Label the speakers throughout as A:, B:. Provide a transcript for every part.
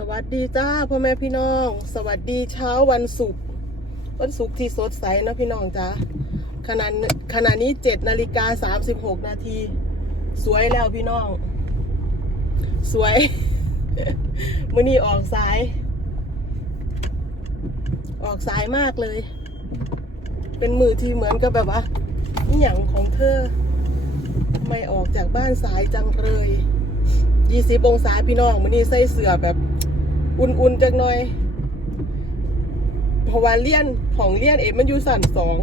A: สวัสดีจ้าพ่อแม่พี่น้อง สวัสดีเช้าวันศุกร์วันศุกร์ที่สดใสนะพี่น้องจ้าขณะขณะนี้เจ็ดนาฬิกาสามสิบหกนาที สวยแล้วพี่น้อง สวยมื่อนี้ออกสาย ออกสายมากเลย เป็นมือที่เหมือนกับแบบว่าอย่างของเธอทำไม่ออกจากบ้านสายจังเลยยี่สิบองศาพี่น้องมื่อนี้ใส่เสื้อแบบ อุ่นๆจังหน่อย เพราะว่าเลี่ยนของเลี่ยนเอ็มันอยู่สั่นสอง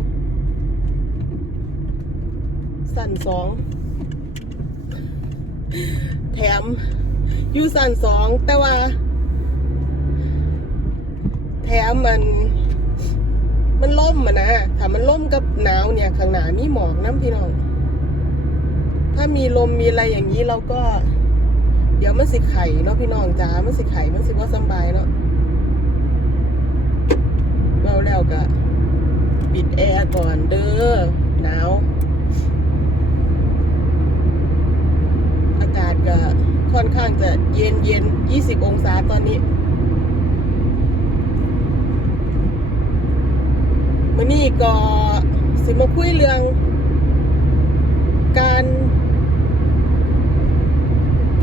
A: สั่นสองแถมอยู่สั่นสองแต่ว่า แถมมัน มันล่มอะนะถ้ามันล่มกับหนาวเนี่ยข้างหน้ามีหมอกน้ำพี่น้อง ถ้ามีลมมีอะไรอย่างนี้เราก็ ดี๋ยวมันสิไข่เนาะพี่น้องจ้ามันสิไข่มันสิว่าสบายเนาะเราแล้วก็ปิดแอร์ก่อนเด้อหนาวอากาศก็ค่อนข้างจะเย็นเย็น20องศาตอนนี้มื่อนี้ก็สิมาคุยเรื่องการ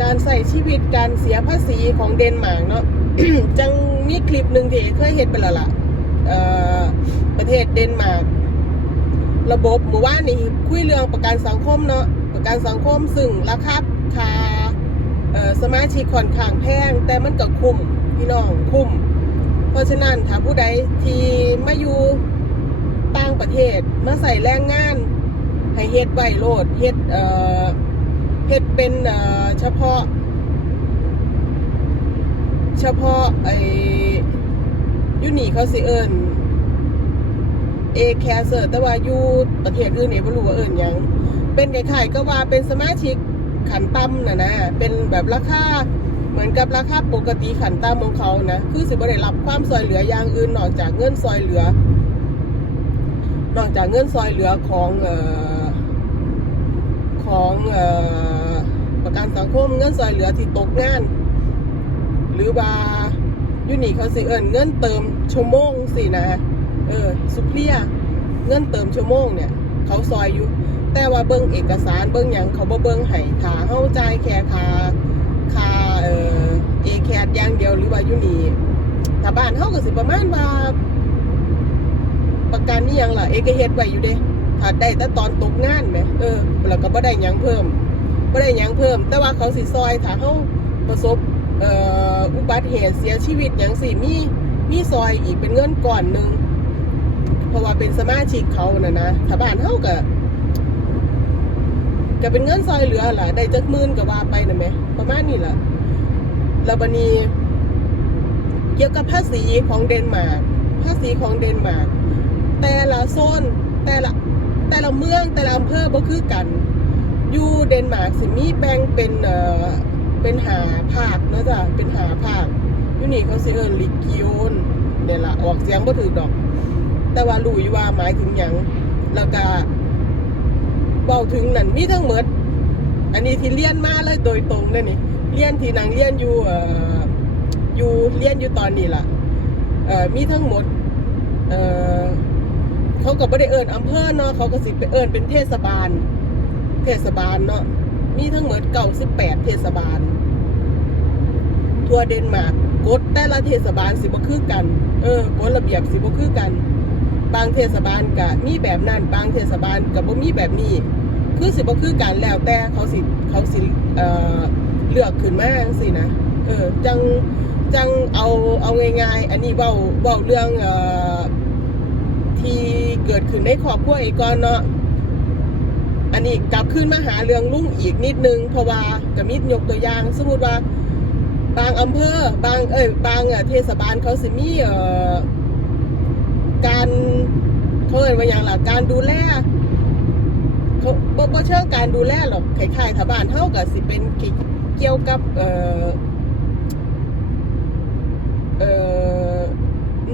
A: การใส่ชีวิตการเสียภาษีของเดนมาร์กเนาะ จังมีคลิปหนึ่งที่เคยเห็นไปแล้วล่ะเอ่อประเทศเดนมาร์กระบบหมู่ว่านนี่คุยเรื่องประกันสังคมเนาะประกันสังคมซึ่งราคาคาสมาชิกค่อนข้างแพง แต่มันก็คุ้มพี่น้องคุ้ม เพราะฉะนั้นถ้าผู้ใดที่มาอยู่ต่างประเทศมาใส่แรงงาน ให้เฮ็ดไวโลดเฮ็ดเอ่อ เป็นเฉพาะ เฉพาะไอยูนี่เขาสิเอิญเอแคเซอร์แต่ว่ายูประเทศอื่นเนี่ยไม่รู้ว่าเอิญยัง เป็นไข่ก็ว่าเป็นสมาชิกขันต่ำนะนะ เป็นแบบราคาเหมือนกับราคาปกติขันต่ำของเขานะ คือสิบได้รับความซอยเหลืออย่างอื่นนอกจากเงินซอยเหลือ นอกจากเงินซอยเหลือของเอ่อของเอ่อ ประกันสังคมเงินซอยเหลือที่ตกงาน หรือว่ายูนีเขาสิเอิญเงินเติมชั่วโมงสินะเออสุเพียเงินเติมชั่วโมงเนี่ย เขาซอยอยู่ แต่ว่าเบิ้งเอกสารเบิ้งหยังเขาบ่เบิ้งให้ขาเฮาใจายแค่คาคาเออเอแคดอย่างเดียวหรือว่ายูนีถ้าบ้านเฮาก็สิประมาณว่าประกันนี่ยังล่ะเอกเฮ็ดไว้อยู่เด้ถ้าได้แต่ตอนตกงานไหมเออแล้วก็บ่ได้ยังเพิ่ม บ่ได้หยังเพิ่ม แต่ว่าเขาสิซอยถ้าเฮาประสบอุบัติเหตุเสียชีวิตหยังสิมีมีซอยอีกเป็นเงินก่อนหนึ่งเพราะว่าเป็นสมาชิกเขาน่ะนะถ้าบ้านเฮาก็ก็เป็นเงินซอยเหลือล่ะได้จักหมื่นก็ว่าไปนะแหมประมาณนี้ล่ะแล้วบัดนี้เกี่ยวกับภาษีของเดนมาร์กภาษีของเดนมาร์กแต่ละโซนแต่ละแต่ละเมืองแต่ละอำเภอบ่คือกัน อยู่เดนมาร์กสิมีแบ่งเป็นเอ่อเป็นหาภาคนะจ้ะเป็นหาภาคอยู่นี่เขาสิเอิ้นลิกิโอนเนี่ยล่ะออกเสียงบ่ถูกดอก แต่ว่ารู้อยู่ว่าหมายถึงหยังแล้วก็เว้าถึงนั่นมีทั้งหมด อันนี้ที่เรียนมาเลยโดยตรงเลยนี่เรียนที่นางเรียนอยู่เอ่ออยู่เรียนอยู่ตอนนี้ล่ะเอ่อมีทั้งหมดเอ่อเขาก็ไม่ได้เอิญอำเภอเนาะเขาก็สิไปเอิญเป็นเทศบาล เทศบาลเนาะมีทั้งหมดเก่าสิบแปดเทศบาล ทั่วเดนมาร์กกฎแต่ละเทศบาลสิบ่คือกัน เออกฎระเบียบสิบ่คือกัน บางเทศบาลก็มีแบบนั้น บางเทศบาลก็บ่มีแบบนี้ คือสิบ่คือกันแล้วแต่เขาสิเขาสิเอ่อเลือกขึ้นมาจังซี่นะ เออ จังจังเอาเอาง่ายๆ อันนี้เว้าเว้าเรื่องเอ่อที่เกิดขึ้นในครอบครัวเอกอนเนาะ อันนี้กลับขึ้นมาหาเรื่องลุงอีกนิดนึง เพราะว่ากระมิดยกตัวอย่าง สมมติว่า บางอำเภอบางเอ้ยบางเทศบาลเขาสิมีเอ่อการเขาเอ่ยว่าอย่างหล่ะการดูแลเขาบ่เชิงการดูแลหรอกคล้ายๆถ้าบ้านเฮาก็สิเป็นเกี่ยวกับเอ่อเอ่อ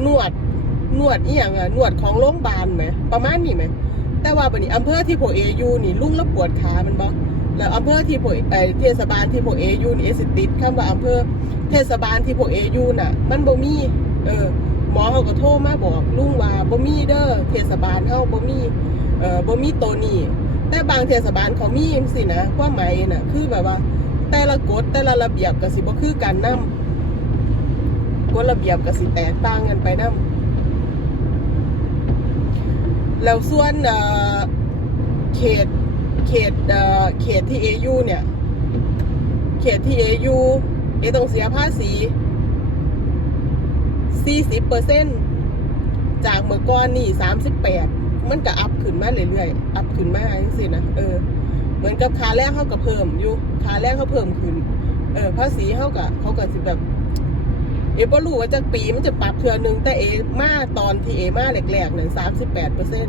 A: นวดนวดอีหยังอะนวดของโรงพยาบาลไหมประมาณนี้ไหม แต่ว่าบัดนี้อำเภอที่โพเออยู่นี่ลุงแล้วปวดขามันบ่แล้วอำเภอที่พวกเอ่เทศบาลที่โพเอยูนี่สิติดคำว่าอำเภอเทศบาลที่โพเอยูน่ะ มันบ่มีเออหมอเขาก็โทรมาบอกลุงว่าบ่มีเด้อเทศบาลเฮาบ่มีเอ่อบ่มีตัวนี้แต่บางเทศบาลเขามีจังซี่นะความหมายน่ะคือแบบว่า แต่ละกฎแต่ละระเบียบก็สิบ่คือกันนํกฎระเบียบก็สิแตกต่างกันไปนํ แล้วส่วนเขตเขตเขตที่เอยูเนี่ย เขตที่เอยูเอต้องเสียภาษี40เปอร์เซ็นจากเมื่อก่อนนี่38 มันก็อัพขึ้นมาเรื่อยๆ อัพขึ้นมาจังซี่นะเออ เหมือนกับค่าแรกเขาก็เพิ่มอยู่ค่าแรกเขาเพิ่มขึ้น เออภาษีเขาก็เขาก็สิแบบ เอบ่รู้ว่าจากปีมันจะปรับเทื่อนึงแต่เอมาตอนที่เอมาแรกๆนั่น38เปอร์เซ็น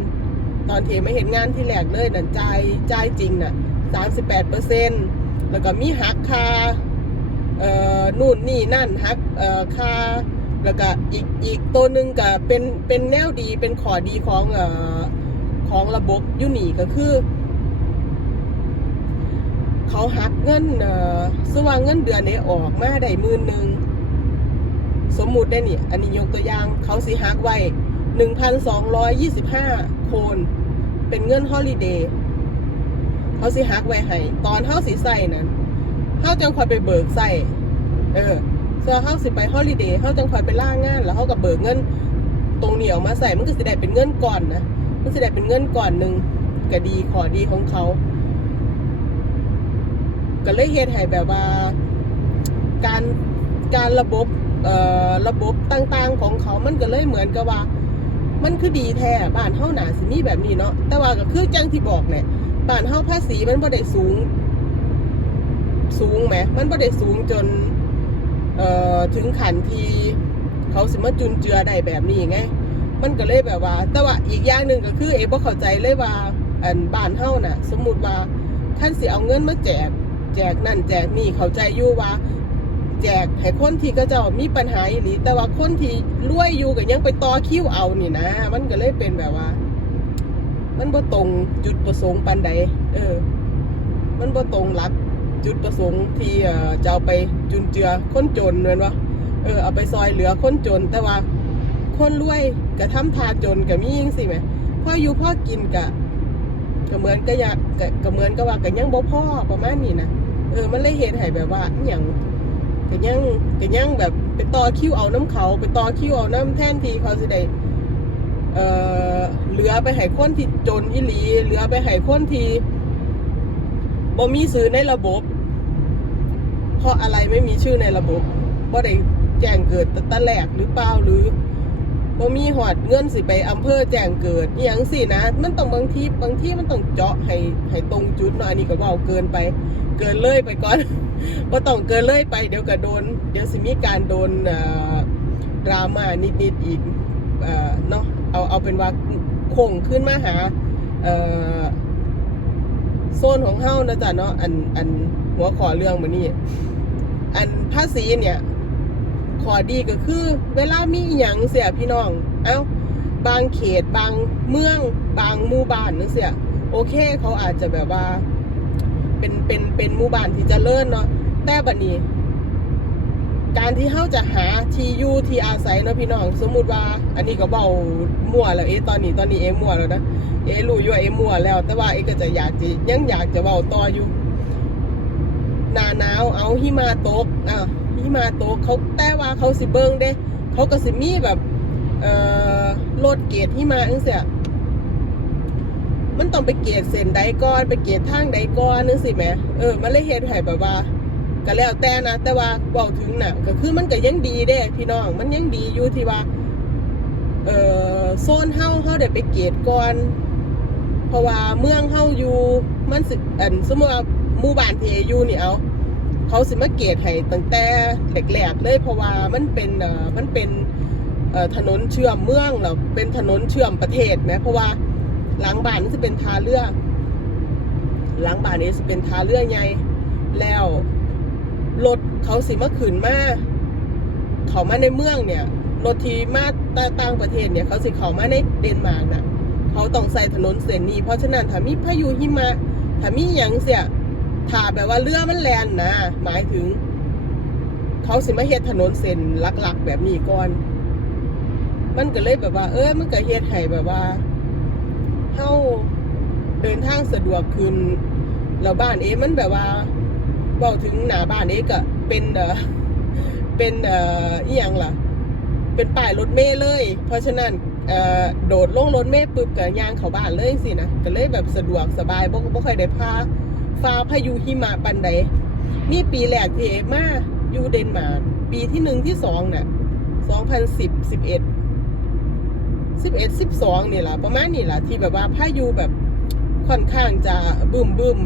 A: ตอนเทไม่เห็นงานที่แรกเลยนั่นใจ่ายจ่ายจริงน่ะสามสิบแปดเปอร์เซ็นแล้วก็มีหักคาเอ่อนู่นนี่นั่นหักเอ่อคาแล้วก็อีกอีกตัวหนึ่งก็เป็นเป็นแนวดีเป็นขอดีของเอ่อของระบบยูนี่ก็คือเขาหักเงินเอ่อสว่างเงินเดือนเนี้ออกมาได้มื่นหนึ่ง สมมุติได้นี่ อันนี้ยกตัวอย่างเขาสิหักไว้ 1,225 โคน เป็นเงินฮอลิเดย์เขาสิหักไว้ให้ ตอนเฮาสิใส่นั้นเฮาจังคอยไปเบิกใส่เออส่วนเฮาสิไปฮอลิเดย์เฮาจังคอยไปล่างาน แล้วเฮาก็เบิกเงินตรงนี้ออกมาใส่มันก็สิได้เป็นเงินก่อนนะมันสิได้เป็นเงินก่อนหนึ่งก็ดีขอดีของเขาก็เลยเฮ็ดให้แบบว่า การการระบบ ระบบต่างๆของเขามันก็เลยเหมือนกับว่า มันคือดีแท้บ้านเฮาหนาสิมีแบบนี้เนาะแต่ว่าก็คือจังที่บอกแหละบ้านเฮาภาษีมันบ่ได้สูง สูงแหมมันบ่ได้สูงจนเอ่อถึงขันที่เขาสิมาจุนเจือได้แบบนี้ไงมันก็เลยแบบว่า แต่ว่าอีกอย่างหนึ่งก็คือเอบ่เข้าใจเลยว่าอันบ้านเฮาน่ะ สมมุติว่าท่านสิเอาเงินมาแจก แจกนั่นแจกนี่เข้าใจอยู่ว่า แจกให้คนที่ก็เจะมีปัญหาอีหลีแต่ว่าคนที่รวยอยู่ก็ยังไปต่อคิวเอานี่นะ มันก็เลยเป็นแบบว่า มันบ่ตรงจุดประสงค์ปานใดเออ มันบ่ตรงหลักจุดประสงค์ที่เออจะเอาไปจุนเจือคนจนเหมือนว่าเออเอาไปซอยเหลือคนจน แต่ว่า คนรวยก็ทำทาจนก็มีจังซี่แหมพ่ออยู่พ่อกินก็ก็เหมือนก็อยากก็เหมือนกับว่าก็ยังบ่พ่อประมาณนี้นะเออ มันเลยเฮ็ดให้แบบว่าอย่าง ก็ยังก็ยังแบบไปต่อคิวเอาน้ำเขา ไปต่อคิวเอาน้ำแท่นทีเขาสิได้เอ่อเหลือไปให้คนที่จนอีหลีเหลือไปให้คนที่บ่มีซื้อในระบบ เพราะอะไรไม่มีชื่อในระบบบ่ได้แจ้งเกิดตั้งแต่แรกหรือเปล่าหรือบ่มีหอดเงินสิไปอำเภอแจ้งเกิดอหย่างสินะ มันต้องบางทีบางทีมันต้องเจาะให้ให้ตรงจุดเนาะอันนี้ก็เว่าเกินไป เกินเลยไปก่อนว่าต้องเกินเลยไปเดี๋ยวก็โดน เดี๋ยวสิมีการโดนดราม่านิดๆอีกเอ่อเนาะเอาเอาเป็นว่าโค้งขึ้นมาหาเอ่อโซนของเฮานะจ๊ะเนาะอันอันหัวขอเรื่องมานี่อันภาษีเนี่ยขอดีก็คือ เวลามีอหย่างเสียพี่น้อง เอ้า บางเขตบางเมือง บางหมู่บ้านนึกเสียโอเค เขาอาจจะแบบว่า เป็นเป็นเป็นหมู่บ้านที่จเจริญเนาะแต่บัดนี้ การที่เขาจะหาที่อยู่ที่อาศัยเนาะพี่น้อง สมมุติว่า อันนี้ก็เบามั่วแล้วเอ๊ะตอนนี้ตอนนี้เอ๊ะมั่วแล้วนะเอ๊ะรู้อยู่ว่าเอ๊ะมั่วแล้ว แต่ว่าเอ๊ะก็จะอยากจะยังอยากจะเบาต่ออยู่หนาหนาวเอาหิมะตกอะหิมะตกเขาแต่ว่าเขาสิเบิ่งเด้ เขาก็สิมีแบบ เอ่อรถเกตหิมะจังซี่ มันต้องไปเกตเส้นใดก่อนไปเกตทางใดก่อนนึกสิแหมเออมันเลยเฮ็ดให้แบบว่าก็แล้วแต่นะแต่ว่าเว้าถึงน่ะก็คือมันก็ยังดีเด้พี่น้องมันยังดีอยู่ที่ว่าเออโซนเฮาเฮาได้ไปเกตก่อน เพราะว่าเมืองเฮาอยู่มันสิอันสมมติว่าหมู่บ้านที่อยู่นี่เอาเขาสิมาเกตให้ตั้งแต่แรกๆเลยเพราะว่ามันเป็นเออมันเป็นเออถนนเชื่อมเมืองแล้วเป็นถนนเชื่อมประเทศนะเพราะว่า หลังบ้านนี่จะเป็นทาเรือหลังบ้านนี้จะเป็นทาเรือใหญ่แล้วรถเขาสิมาขืนมาเขามาในเมืองเนี่ยรถทีมาต,ต่างประเทศเนี่ยเขาสิเขามาในเดนมาร์กน่ะเขาต้องใส่ถนนเส้นนี้ เพราะฉะนั้นถ้ามีพายุหิมะถ้ามีหยังเสียถ้าแบบว่าเรือมันแลนนะหมายถึง เขาสิมาเฮ็ดถนนเส้นหลักๆ แบบนี้ก่อน มันก็เลยแบบว่า เออมันก็เฮ็ดให้แบบว่า เฮาเดินทางสะดวกขึ้นแล้วบ้านเอมันแบบว่าเว้าถึงหน้าบ้านเอก็เป็นเอ่อเป็นเอ่ออีหยังล่ะ เป็นป้ายรถเมล์เลย เพราะฉะนั้นเอ่อโดดลงรถเมล์ปุ๊บก็ย่างเข้าบ้านเลยสินะก็เลยแบบสะดวกสบายบ่บ่ค่อยได้พาฟ้าพายุหิมะปันใดนี่ปีแรกที่เอมาอยู่เดนมาร์กปีที่หนึ่งที่สองน่ะสองพันสิบสิบเอ็ด สิบเอ็ดสิบสองนี่แหละประมาณนี่แหละที่แบบว่าพายุแบบค่อนข้างจะบึมบึม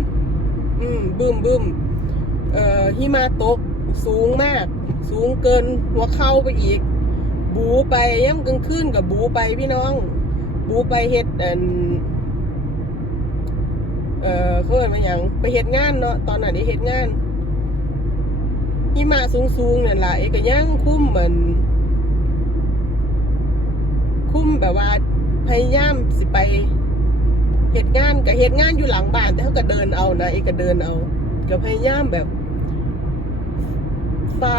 A: อืมบึมบึมเอ่อหิมะตกสูงมาก สูงเกินหัวเข่าไปอีก บูไปย่ำกลางคืนกับบูไปพี่น้อง บูไปเฮ็ดอันเอ่อเขาเอิ้นมาหยังไปเฮ็ดงานเนาะตอนนั้นได้เฮ็ดงานหิมะสูงๆนั่นล่ะเอกก็ย่างคุ้มเหมือน มแบบว่าพยายามสิไปเฮ็ดงานกับเฮ็ดงานอยู่หลังบ้านแต่เขาก็เดินเอานะเอกก็เดินเอาก็พยายามแบบฟ้า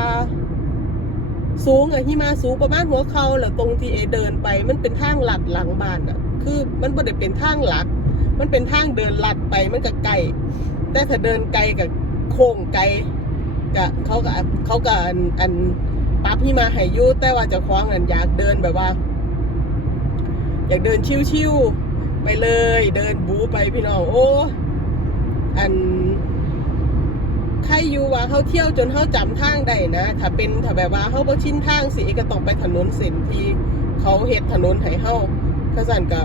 A: สูงอะหิมะสูงประมาณหัวเขาแล้วตรงที่เอเดินไป มันเป็นทางหลัดหลังบ้านอะคือมันไม่ได้เป็นทางหลัก มันเป็นทางเดินหลัดไปมันก็ไกลแต่ถ้าเดินไกลกับโค้งไกลกับเขาก็เขาก็อันอันปรับหิมะให้ยุแต่ว่าจะคล้าของอันอยากเดินแบบว่า อยากเดินชิวๆไปเลย เดินบูไปพี่น้องโอ้อันใครอยู่ว่าเขาเที่ยวจนเขาจำทางได้นะ ถ้าเป็นถ้าแบบว่าเขาบ่ชินทางสิก็ต้องไปถนนเส้นที่เขาเฮ็ดถนนให้เฮาขสั่นก็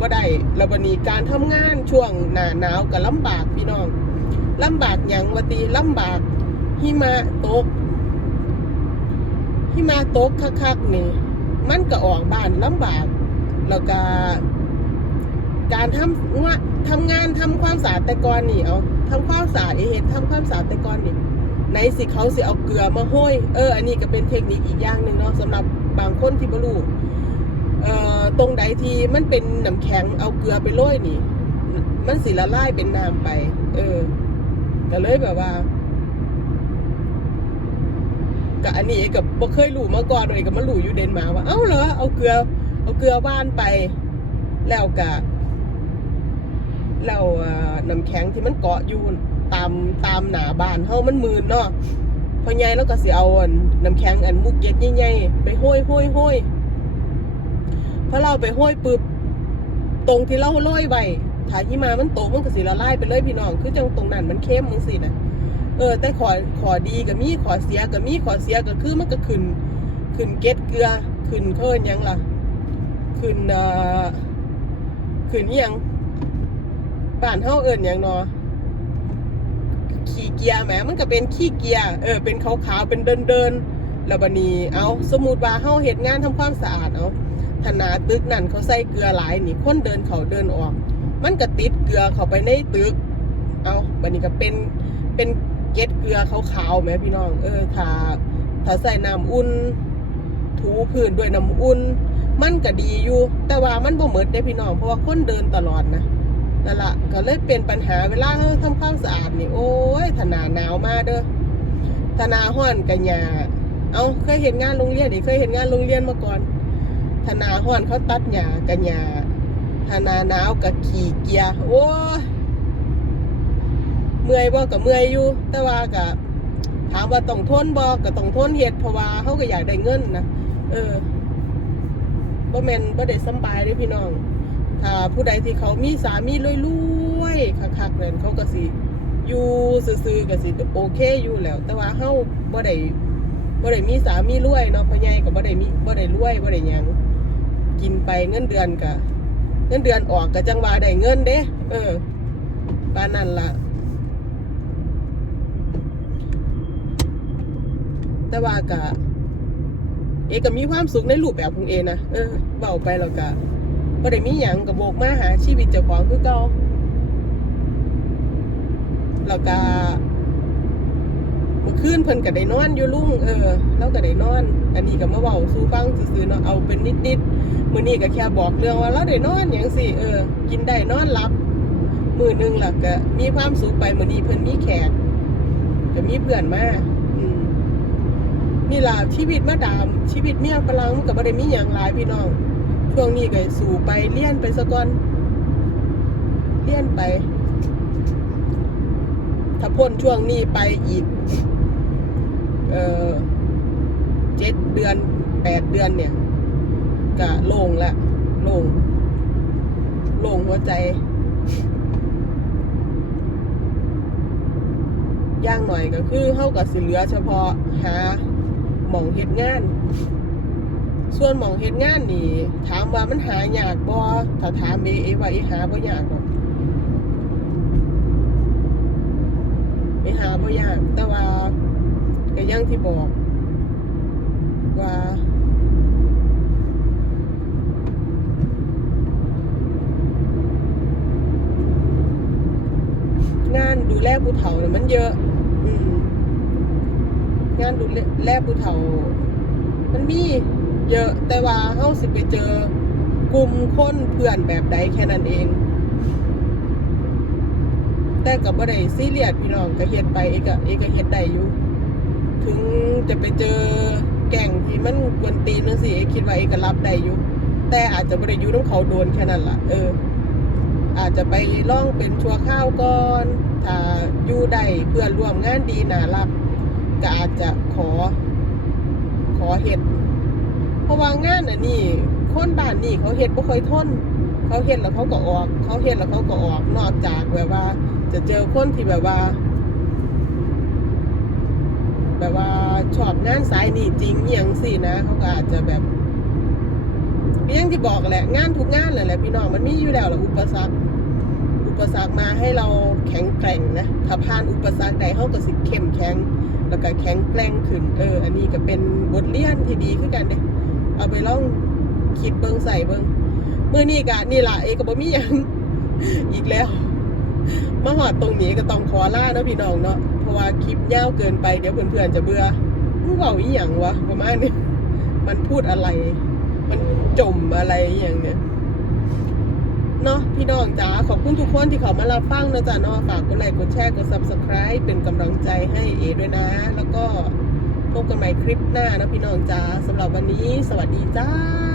A: บ่ได้แล้ววันีการทำงานช่วงหน้าหนาวก็ลำบากพี่น้องลำบากหยังวติลำบากหิมะตกหิมะตกคักๆนี่ มันก็ออกบ้านลำบาก แล้วก็การทำงาทำงานทำความสะอาดแต่ก่อนนี่เอาทำความสะอาดเห็นทำความสะอาดแต่ก่อนนี่ในสิเขาสิเอาเกลือมาห้อยเอออันนี้ก็เป็นเทคนิคอีกอย่างหนึ่งเนาะสำหรับบางคนที่บรูเอ่อตรงใดที่มันเป็นน้ำแข็งเอาเกลือไปโรยนี่ มันสิละลายเป็นน้ำไป เออก็เลยแบบว่าก็อันนี้เอกับบ่เคยรู้มาก่อนเลยก็มารู้อยู่เดนมาร์กว่าเอ้าเหรอเอาเกลือ เอาเกลือบ้านไป แล้วกะแล้วน้ำแข็งที่มันเกาะอยู่ตามตามหนาบ้านเฮามันมืนเนาะพอใหญ่แล้วก็สิเอาน้ำแข็งอันมุกเย็ดใหญ่ๆไปห้อยห้อยห้อยพอเราไปห้อยปึ๊บตรงที่เราโรยไว้ถ้าที่มามันโตมันก็สิละลายไปเลยพี่น้อง คือจังตรงนั้นมันเข้มจังซี่นะเออ แต่ขอขอดีก็มีขอเสียก็มีขอเสียก็คือมันก็ขึ้น ขึ้นเก็ดเกลือขึ้นเคินยังล่ะ ขึ้นอ่าขึ้นอิหยังบ้านเฮาเอิ้นยังเนาะขี้เกียร์แหมมันก็เป็นขี้เกียร์เออเป็นขาวๆเป็นเดินๆแล้วบันี้เอาสมมุติว่าเฮาเฮ็ดงานทำความสะอาดเอาถนาตึกนั่นเขาใส่เกลือหลายนี่คนเดินเขาเดินออก มันก็ติดเกลือเข้าไปในตึก เอาบันี้ก็เป็นเป็นเกล็ดเกลือขาวๆแหมพี่น้อง เออถ้าถ้าใส่น้ำอุ่น ถูพื้นด้วยน้ำอุ่น มันก็ดีอยู่ แต่ว่ามันบ่เหมดได้พี่น้อง เพราะว่าคนเดินตลอดนะนั่นละก็เลยเป็นปัญหาเวลาเราทำความสะอาดนี่โอ้ยถนาหนาวมาเด้อถนาห้อนกันยาเอาเคยเห็นงานโรงเรียนดิเคยเห็นงานโรงเรียนมาก่อนถนาห้อนเขาตัดหญ้ากันยาถนาหนาวกับขี่เกียร์โอ้ยเมื่อยบ่กับเมื่อยอยู่ แต่ว่าก็ถามว่าต้องทนบ่ก็ต้องทนเฮ็ดเพราะว่าเขาก็อยากได้เงินนะเออ บ่แมนบ่ได้สบายเด้พี่น้อง ถ้าผู้ใดที่เขามีสามีรวยๆคักๆนั่นเขาก็สิอยู่ซื่อๆก็สิโอเคอยู่แล้ว แต่ว่าเฮาบ่ได้บ่ได้มีสามีรวยเนาะพ่อใหญ่ก็บ่ได้มีบ่ได้รวยบ่ได้หยังกินไปเงินเดือนก็เงินเดือนออกก็จังว่าได้เงินเด้ เออปานนั้นล่ะแต่ว่าก็ เอก็มีความสุขในรูปแบบของเอนะเออเบาไปแล้วก็บ่ได้มีหยังกับโบกมาหาชีวิตเจ้าของคือเก่าแล้วก็เมื่อคืนเพิ่นก็ได้นอนอยู่ลุงเออเราก็ได้นอน อันนี้ก็มาเว้าสู่ฟังซื่อๆเนาะเอาเป็นนิดๆมื้อนี้ก็แค่บอกเรื่องว่าเราได้นอนหยังสิเออ กินได้นอนหลับมือหนึงล่ะก็มีความสุขไปมื้อนี้เพิ่นมีแขกก็มีเพื่อนมา นี่ล่ะชีวิตมาดาม ชีวิตเมียฝรั่งมันก็บ่ได้มีหยังหลายพี่น้องช่วงนี้ก็สู่ไปเรียนไปซะก่อนเรียนไป ถ้าพ้นช่วงนี้ไปอีก เอ่อเจ็ดเดือนแปดเดือนเนี่ยก็โล่งละโล่งโล่งหัวใจย่างหน่อยก็คือเฮากับสิเหลือเฉพาะหา หม่องเฮ็ดงาน ส่วนหม่องเฮ็ดงานนี่ ถามว่ามันหายากบ่ถ้าถามเอเอว่าเอหาบ่ยากหรอกเอหาบ่ยาก แต่ว่าก็ยังที่บอก ว่างานดูแลผู้เฒ่าเนี่ยมันเยอะ งานดูแลผู้เฒ่า มันมีเยอะแต่ว่าเฮาสิไปเจอกลุ่มคนเพื่อนแบบใดแค่นั้นเอง แต่กับบ่ได้ซีเรียสพี่น้องก็เฮ็ดไปเอกเอกเฮ็ดได้อยู่ถึงจะไปเจอแก่งที่มันกวนตีนจังซี่เอกคิดว่าเอกรับได้อยู่แต่อาจจะบ่ได้อยู่นำเขาโดนแค่นั้นล่ะ เออ อาจจะไปล่องเป็นชัวข้าวก่อน ถ้าอยู่ได้เพื่อนร่วมงานดีน่ารัก ก็อาจจะขอ ขอเฮ็ดเพราะว่างานอันนี้คนบ้านนี่เขาเฮ็ดบ่เคยทน เขาเฮ็ดแล้วเขาก็ออก เขาเฮ็ดแล้วเขาก็ออกนอกจากแบบว่า จะเจอคนที่แบบว่า แบบว่าชอบงานสายนี่จริงอหย่างสินะเขาก็อาจจะแบบก็อยังที่บอกแหละงานทุกงานเลยแหละพี่น้องมันมีอยู่แล้วแหละอุปสรรคอุปสรรคมาให้เราแข็งแกร่งนะถ้าผ่านอุปสรรคใดเขาก็สิเข้มแข็ง แล้วก็แข็งแกร่งขึ้น เออ อันนี้ก็เป็นบทเรียนที่ดีขึ้นกันเด้เอาไปลองคิดเบิ้งใส่เบิ้งเมื่อนี้กะนี่ล่ะเอกก็บ่มีหยังอีกแล้วมาหอดตรงนี้ก็ต้องขอล่าเนาะพี่น้องเนาะเพราะว่าคลิปยาวเกินไปเดี๋ยวเพื่อนๆจะเบื่อมึงเว้าอีหยังวะประมาณนี้มันพูดอะไร มันจมอะไรอย่างเนี้ย เนาะพี่น้องจ๋าขอบคุณทุกคนที่เขามารับฟังนะจ๊ะเนาะฝากกดไลค์กดแชร์กด subscribe เป็นกำลังใจให้เอด้วยนะ แล้วก็พบกันใหม่คลิปหน้านะพี่น้องจ๋าสำหรับวันนี้ สวัสดีจ้า